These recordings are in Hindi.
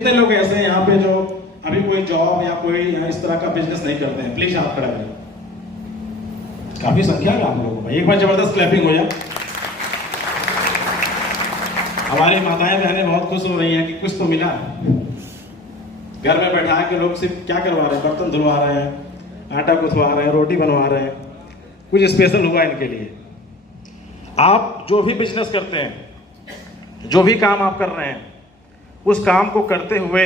कितने लोग ऐसे हैं यहाँ पे जो अभी कोई जॉब या कोई इस तरह का बिजनेस नहीं करते हैं? प्लीज हाथ खड़ा करें। काफी संख्या है आप लोगों को, एक बार जबरदस्त क्लैपिंग हो जाए। हमारी माताएं बहनें बहुत खुश हो रही हैं कि कुछ तो मिला। घर में बैठा के लोग सिर्फ क्या करवा रहे हैं? बर्तन धुलवा रहे हैं, आटा गुथवा रहे हैं, रोटी बनवा रहे हैं। कुछ स्पेशल हुआ इनके लिए। आप जो भी बिजनेस करते हैं, जो भी काम आप कर रहे हैं, उस काम को करते हुए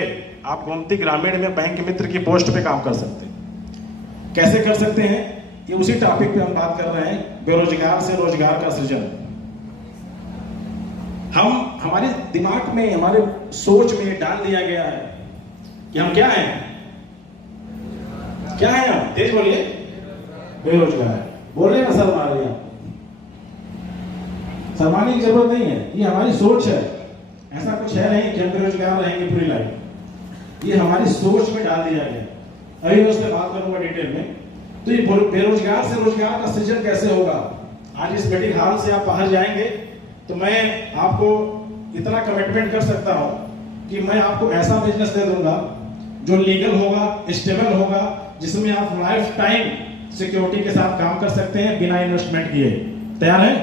आप गोमती ग्रामीण में बैंक मित्र की पोस्ट पे काम कर सकते हैं। कैसे कर सकते हैं? ये उसी टॉपिक पे हम बात कर रहे हैं, बेरोजगार से रोजगार का सृजन। हमारे दिमाग में, हमारे सोच में डाल दिया गया है कि हम क्या हैं? क्या हैं हम? तेज बोलिए। बेरोजगार। बोलिए ना, शर्मा रही है। शर्माने की जरूरत नहीं है, ये हमारी सोच है। ऐसा कुछ है नहीं कि हम बेरोजगार रहेंगे पूरी लाइफ। ये हमारी सोच में डाल दिया गया। अभी मैं उससे बात करूंगा डिटेल में। तो ये बेरोजगार से रोजगार का सृजन कैसे होगा? आज इस मीटिंग हॉल से आप बाहर जाएंगे तो मैं आपको इतना कमिटमेंट कर सकता हूं कि मैं आपको ऐसा बिजनेस दे दूंगा जो लीगल होगा, स्टेबल होगा, जिसमें आप लाइफ टाइम सिक्योरिटी के साथ काम कर सकते हैं बिना इन्वेस्टमेंट किए। तैयार है?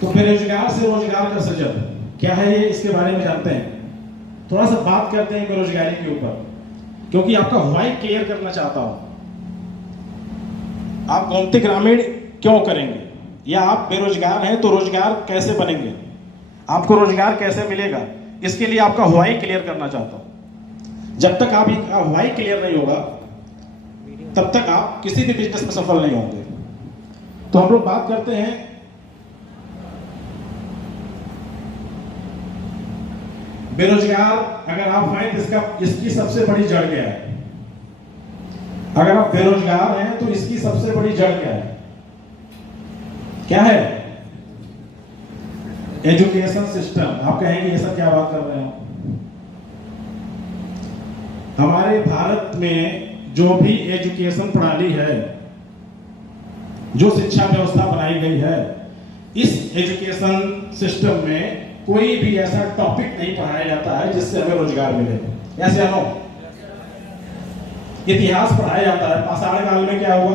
तो बेरोजगार से रोजगार का सृजन क्या है, ये इसके बारे में जानते हैं। थोड़ा सा बात करते हैं बेरोजगारी के ऊपर, क्योंकि आपका व्हाई क्लियर करना चाहता हूं। आप गोमती ग्रामीण क्यों करेंगे, या आप बेरोजगार हैं तो रोजगार कैसे बनेंगे, आपको रोजगार कैसे मिलेगा, इसके लिए आपका व्हाई क्लियर करना चाहता हूं। जब तक आप व्हाई क्लियर नहीं होगा तब तक आप किसी भी बिजनेस में सफल नहीं होंगे। तो हम लोग बात करते हैं बेरोजगार। अगर आप हैं तो इसकी सबसे बड़ी जड़ क्या है? अगर आप बेरोजगार हैं तो इसकी सबसे बड़ी जड़ क्या है? क्या है? Education system. आप कहेंगे ये सब क्या बात कर रहे हैं? हमारे भारत में जो भी एजुकेशन प्रणाली है, जो शिक्षा व्यवस्था बनाई गई है, इस एजुकेशन सिस्टम में कोई भी ऐसा टॉपिक नहीं पढ़ाया जाता है जिससे हमें रोजगार मिले। ऐसे हम इतिहास पढ़ाया जाता है। पाषाण काल में क्या हुआ?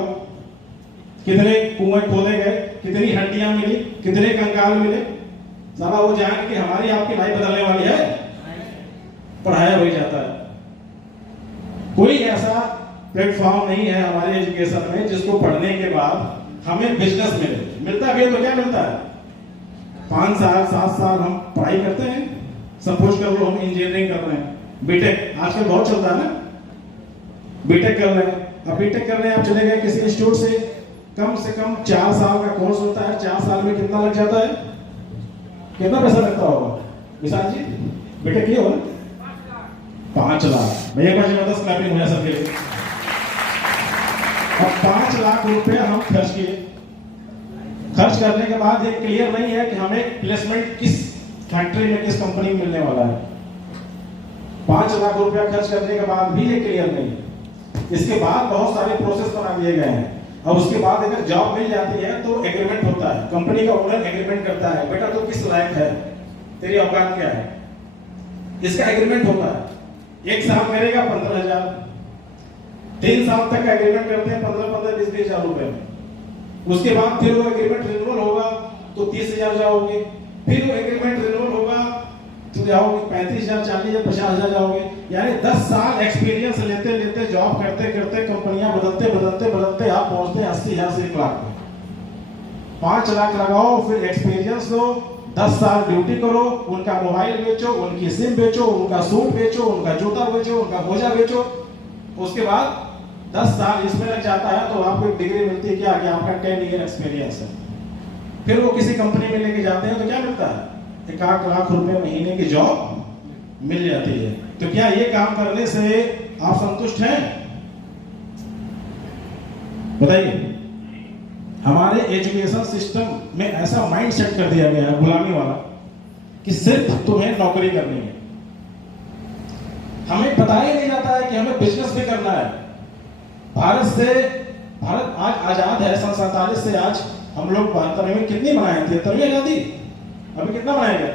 कितने कुएं खोदे गए, कितनी हड्डियां मिली, कितने कंकाल मिले। सारा वो जान के हमारी आपकी लाइफ बदलने वाली है, पढ़ाया वही जाता है। कोई ऐसा प्लेटफॉर्म नहीं है हमारे एजुकेशन में जिसको पढ़ने के बाद हमें बिजनेस मिले। मिलता भी है तो क्या मिलता है? 5 साल 7 साल हम पढ़ाई करते हैं। सपोज कर लो हम इंजीनियरिंग कर रहे हैं, बीटेक आजकल बहुत चलता है ना, बीटेक कर रहे हैं। अब बीटेक करने आप चले गए किसी इंस्टीट्यूट से कम 4 साल का कोर्स होता है। 4 साल में कितना लग जाता है? कितना पैसा लगता होगा विशाल जी? बीटेक किए हो ना? 5 लाख। भैया का जबरदस्त क्लैपिंग हुआ सबके लिए। अब 5 लाख रुपए हम खर्च किए। खर्च करने के बाद ये क्लियर नहीं है कि हमें प्लेसमेंट किस फैक्ट्री में, किस कंपनी में मिलने वाला है। 5 लाख रुपया खर्च करने के बाद भी ये क्लियर नहीं है। इसके बाद बहुत सारे प्रोसेस बना दिए गए हैं। अब उसके बाद अगर जॉब मिल जाती है तो एग्रीमेंट होता है, कंपनी का ओनर एग्रीमेंट करता है, बेटा तो किस लायक है, तेरी औकात क्या है, इसका एग्रीमेंट होता है। 1 साल करेगा 15,000, 3 साल तक का एग्रीमेंट करते हैं 15-15, 20-20 हजार रुपए में। उसके बाद फिर वो एग्रीमेंट रिन्यूअल होगा तो 30,000 जाओगे, फिर वो एग्रीमेंट रिन्यूअल होगा तो जाओगे 35,000, 40,000, 50,000 जाओगे। यानी 10 साल एक्सपीरियंस लेते लेते, जॉब करते करते, कंपनियां बदलते बदलते बदलते आप पहुंचते हैं 80,000 से 1 लाख में। 5 लाख लगाओ, फिर एक्सपीरियंस लो, 10 साल ड्यूटी करो, उनका मोबाइल बेचो, उनकी सिम बेचो, उनका सूट बेचो, उनका जूता बेचो, उनका मोजा बेचो। उसके बाद 10 साल इसमें लग जाता है तो आपको एक डिग्री मिलती है क्या, कि आपका 10 ईयर एक्सपीरियंस है। फिर वो किसी कंपनी में लेके जाते हैं तो क्या मिलता है? 1 लाख रुपए महीने की जॉब मिल जाती है। तो क्या ये काम करने से आप संतुष्ट हैं? बताइए। हमारे एजुकेशन सिस्टम में ऐसा माइंड सेट कर दिया गया है गुलामी वाला कि सिर्फ तुम्हें नौकरी करनी है। हमें बताया नहीं जाता है कि हमें बिजनेस भी करना है। भारत आज आजाद है, सन 47 से आज हम लोग 72 में कितनी मनाए, 73वीं आजादी, अभी कितना मनाया गया,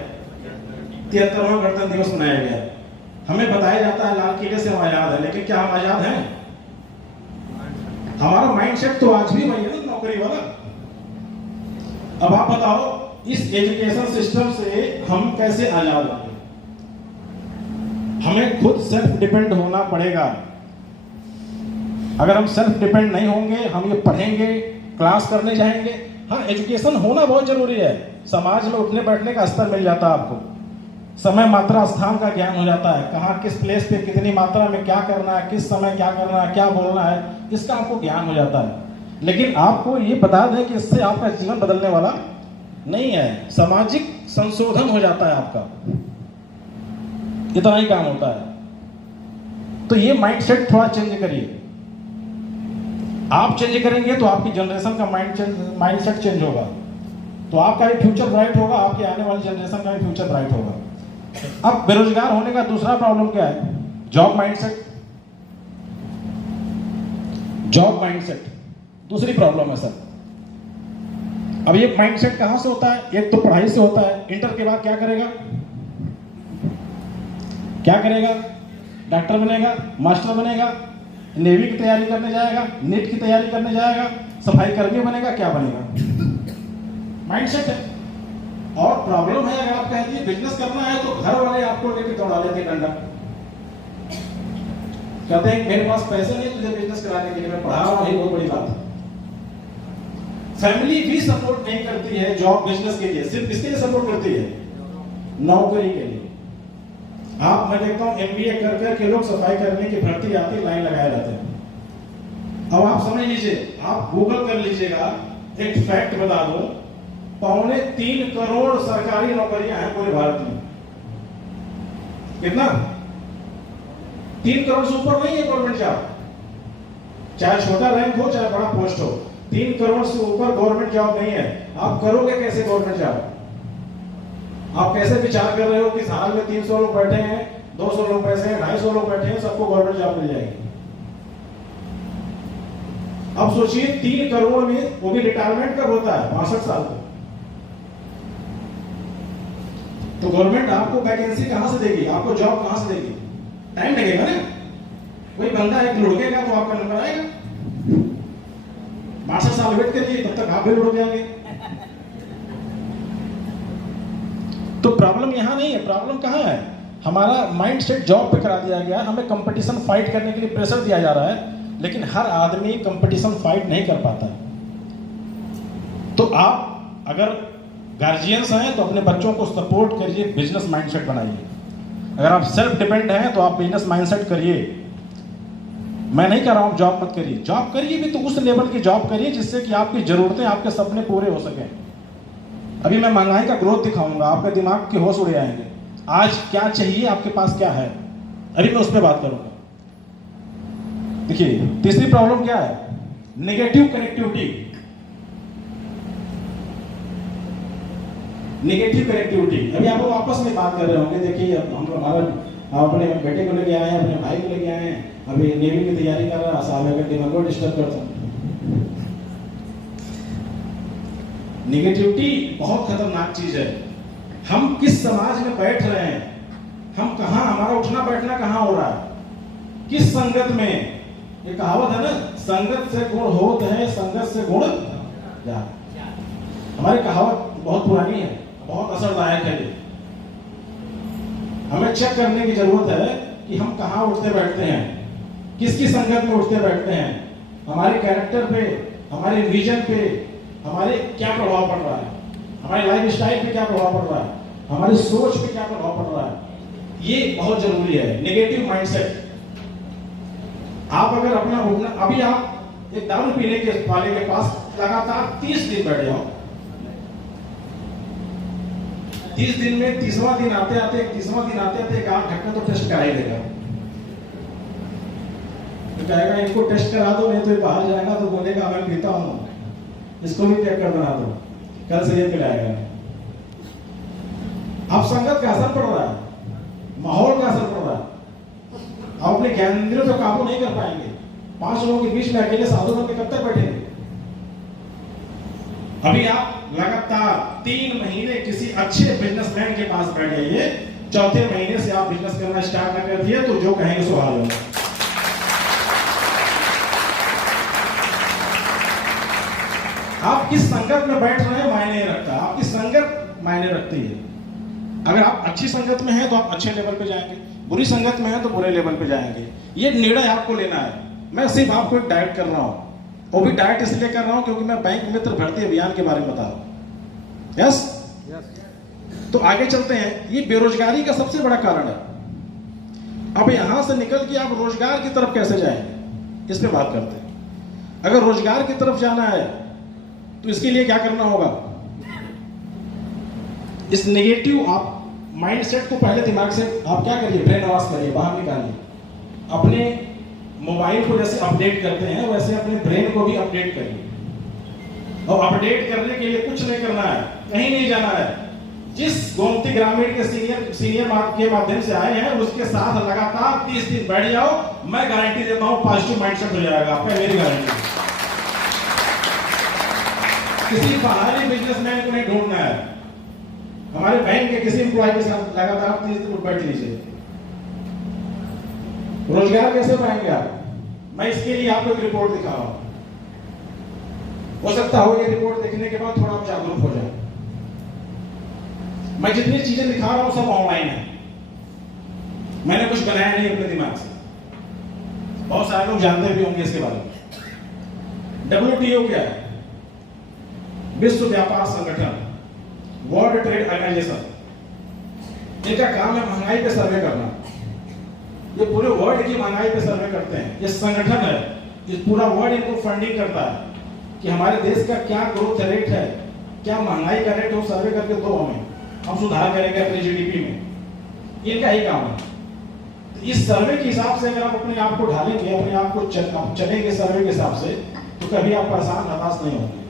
73वां गणतंत्र दिवस मनाया गया। हमें बताया जाता है लाल किले से हम आजाद है, लेकिन क्या हम आजाद हैं? हमारा माइंडसेट तो आज भी वही है ना, नौकरी वाला। अब आप बताओ इस एजुकेशन सिस्टम से हम कैसे आजाद होंगे? हमें खुद सेल्फ डिपेंड होना पड़ेगा। अगर हम सेल्फ डिपेंड नहीं होंगे, हम ये पढ़ेंगे, क्लास करने जाएंगे। हाँ, एजुकेशन होना बहुत जरूरी है। समाज में उठने बैठने का स्तर मिल जाता है आपको, समय मात्रा स्थान का ज्ञान हो जाता है, कहाँ किस प्लेस पे कितनी मात्रा में क्या करना है, किस समय क्या करना है, क्या बोलना है, इसका आपको ज्ञान हो जाता है। लेकिन आपको ये बता दें कि इससे आपका जीवन बदलने वाला नहीं है, सामाजिक संशोधन हो जाता है आपका, इतना ही काम होता है। तो ये माइंडसेट थोड़ा चेंज करिए। आप चेंज करेंगे तो आपकी जनरेशन का माइंडसेट चेंज होगा, तो आपका भी फ्यूचर ब्राइट होगा, आपके आने वाली जनरेशन का भी फ्यूचर ब्राइट होगा। अब बेरोजगार होने का दूसरा प्रॉब्लम क्या है? Job mindset. जॉब माइंडसेट दूसरी प्रॉब्लम है सर। अब ये माइंडसेट कहां से होता है? एक तो पढ़ाई से होता है। इंटर के बाद क्या करेगा? क्या करेगा? डॉक्टर बनेगा, मास्टर बनेगा, नेवी की तैयारी करने जाएगा, नीट की तैयारी करने जाएगा, सफाई कर्मी बनेगा, क्या बनेगा? माइंडसेट है। और प्रॉब्लम है, अगर आप कह दिए बिजनेस करना है तो घर वाले आपको लेकर दौड़ा लेते डंडा, कहते हैं मेरे पास पैसे नहीं तुझे बिजनेस कराने के लिए, मैं पढ़ा रहा हूं, यही बहुत बड़ी बात है। फैमिली भी सपोर्ट नहीं करती है जॉब बिजनेस के लिए, सिर्फ किसके लिए सपोर्ट करती है? नौकरी के लिए। आप, मैं देखता हूं एमबीए कर करके लोग सफाई करने की भर्ती आती, लाइन लगाए रहते हैं। अब आप समझ लीजिए, आप गूगल कर लीजिएगा, एक फैक्ट बता दो, 3.25 करोड़ सरकारी नौकरियां हैं पूरे भारत में। कितना? 3 करोड़ से ऊपर नहीं है गवर्नमेंट जॉब, चाहे छोटा रैंक हो चाहे बड़ा पोस्ट हो। 3 करोड़ से ऊपर गवर्नमेंट जॉब नहीं है। आप करोगे कैसे गवर्नमेंट जॉब? आप कैसे विचार कर रहे हो कि साल में 300 लोग बैठे हैं, 200 लोग बैठे हैं, 250 लोग बैठे हैं, सबको गवर्नमेंट जॉब मिल जाएगी? अब सोचिए 3 करोड़ में, वो भी रिटायरमेंट कब होता है? 62 साल तक। तो गवर्नमेंट आपको वैकेंसी कहां से देगी, आपको जॉब कहां से देगी? टाइम लगेगा ना। कोई बंदा एक लुढ़केगा तो आपका नंबर आएगा। 62 साल वेट करिए, तब तक आप भी लुढ़क जाएंगे। तो प्रॉब्लम यहां नहीं है, प्रॉब्लम कहां है? हमारा माइंडसेट जॉब पे करा दिया गया, हमें कंपटीशन फाइट करने के लिए प्रेशर दिया जा रहा है, लेकिन हर आदमी कंपटीशन फाइट नहीं कर पाता है। तो आप अगर गार्जियंस हैं तो अपने बच्चों को सपोर्ट करिए, बिजनेस माइंडसेट बनाइए। अगर आप सेल्फ डिपेंड हैं तो आप बिजनेस माइंडसेट करिए। मैं नहीं कह रहा हूं जॉब मत करिए, जॉब करिए भी तो उस लेवल की जॉब करिए जिससे कि आपकी जरूरतें, आपके सपने पूरे हो सकें। अभी मैं महंगाई का ग्रोथ दिखाऊंगा, आपके दिमाग के होश उड़ जाएंगे। आज क्या चाहिए, आपके पास क्या है, अभी मैं उस पर बात करूंगा। देखिए तीसरी प्रॉब्लम क्या है? Negative connectivity. नेगेटिव कनेक्टिविटी, अभी आप लोग आपस में बात कर रहे होंगे। देखिए हम अपने बेटे को लेके आए हैं, अपने भाई को लेके आए हैं, अभी नेवी की तैयारी कर रहा है, साहब अगर दिमाग को डिस्टर्ब करता हूं। नेगेटिविटी बहुत खतरनाक चीज है। हम किस समाज में बैठ रहे हैं, हम कहां, हमारा उठना बैठना कहां हो रहा है, किस संगत में। ये कहावत है ना, संगत से गुण होत है, संगत से गुण जात। हमारी कहावत बहुत पुरानी है, बहुत असरदायक है। ये हमें चेक करने की जरूरत है कि हम कहां उठते बैठते हैं, किसकी संगत में उठते बैठते हैं, हमारे कैरेक्टर पे, हमारे विजन पे, हमारे क्या प्रभाव पड़ रहा है, हमारे लाइफ स्टाइल पे क्या प्रभाव पड़ रहा है, हमारी सोच पे क्या प्रभाव पड़ रहा है। ये बहुत जरूरी है, नेगेटिव माइंडसेट। आप अगर अपना उठना, अभी आप एक दारू पीने के वाले के पास लगातार 30 दिन बैठ जाओ, 30 दिन में 30वां दिन आते आते एक आध घंटा तो टेस्ट करा ही देगा। तो कहेगा इनको टेस्ट करा दो, नहीं तो ये बाहर जाएगा तो बोलेगा मैं पीता हूं, इसको भी चेक कर बना दो, कल से ये पिलाएगा। अब संगत का असर पड़ रहा है, माहौल का असर पड़ रहा है। आप अपने ज्ञानेंद्रियों पे काबू नहीं कर पाएंगे। 5 लोगों के बीच में अकेले साधु बन के कब तक बैठेंगे? अभी आप लगातार 3 महीने किसी अच्छे बिजनेसमैन के पास बैठ जाइए, चौथे महीने से आप बिजनेस करना स्टार्ट न कर दिए तो जो कहेंगे सो हाल होगा। आप किस संगत में बैठ रहे हैं मायने नहीं रखता, आपकी संगत मायने रखती है। अगर आप अच्छी संगत में हैं तो आप अच्छे लेवल पे जाएंगे, बुरी संगत में हैं तो बुरे लेवल पे जाएंगे। ये निर्णय आपको लेना है। मैं सिर्फ आपको एक डाइट कर रहा हूं, वो भी डाइट इसलिए कर रहा हूं क्योंकि मैं बैंक मित्र भर्ती अभियान के बारे में बता रहा हूं। यस, तो आगे चलते हैं। ये बेरोजगारी का सबसे बड़ा कारण है। अब यहां से निकल के आप रोजगार की तरफ कैसे जाएंगे, इस पे बात करते हैं। अगर रोजगार की तरफ जाना है तो इसके लिए क्या करना होगा? इस नेगेटिव आप माइंडसेट को पहले दिमाग से आप क्या करिए, ब्रेन वॉश करिए, बाहर निकालिए। अपने मोबाइल को जैसे अपडेट करते हैं वैसे अपने ब्रेन को भी अपडेट करिए। और अपडेट करने के लिए कुछ नहीं करना है, कहीं नहीं जाना है। जिस गोमती ग्रामीण के सीनियर मार्क के माध्यम से आए हैं उसके साथ लगातार 30 दिन बैठ जाओ, मैं गारंटी देता हूं पॉजिटिव माइंडसेट हो जाएगा आपका, मेरी गारंटी। किसी बाहरी बिजनेसमैन को नहीं ढूंढना है, हमारे बैंक के किसी एम्प्लॉय के साथ लगातार 30 दिन बैठ लीजिए। रोजगार कैसे पाएंगे आप? मैं इसके लिए आपको एक रिपोर्ट दिखा रहा हूं, हो सकता हो ये रिपोर्ट देखने के बाद थोड़ा आप जागरूक हो जाए। मैं जितनी चीजें दिखा रहा हूं सब ऑनलाइन है, मैंने कुछ बनाया नहीं अपने दिमाग से। बहुत सारे लोग जानते भी होंगे इसके बारे में। WTO क्या है? विश्व व्यापार संगठन, वर्ल्ड ट्रेड ऑर्गेनाइजेशन। इनका काम है महंगाई पे सर्वे करना। ये पूरे वर्ल्ड की महंगाई पे सर्वे करते हैं। ये संगठन है, ये पूरा वर्ल्ड इनको फंडिंग करता है कि हमारे देश का क्या ग्रोथ रेट है, क्या महंगाई का रेट, वो सर्वे करके दो हमें, हम सुधार करेंगे अपने GDP में। इनका ही काम है। तो इस सर्वे के हिसाब से अगर आप अपने आप को ढालेंगे, अपने आप को चलेंगे सर्वे के हिसाब से, तो कभी आप परेशान हताश नहीं होंगे।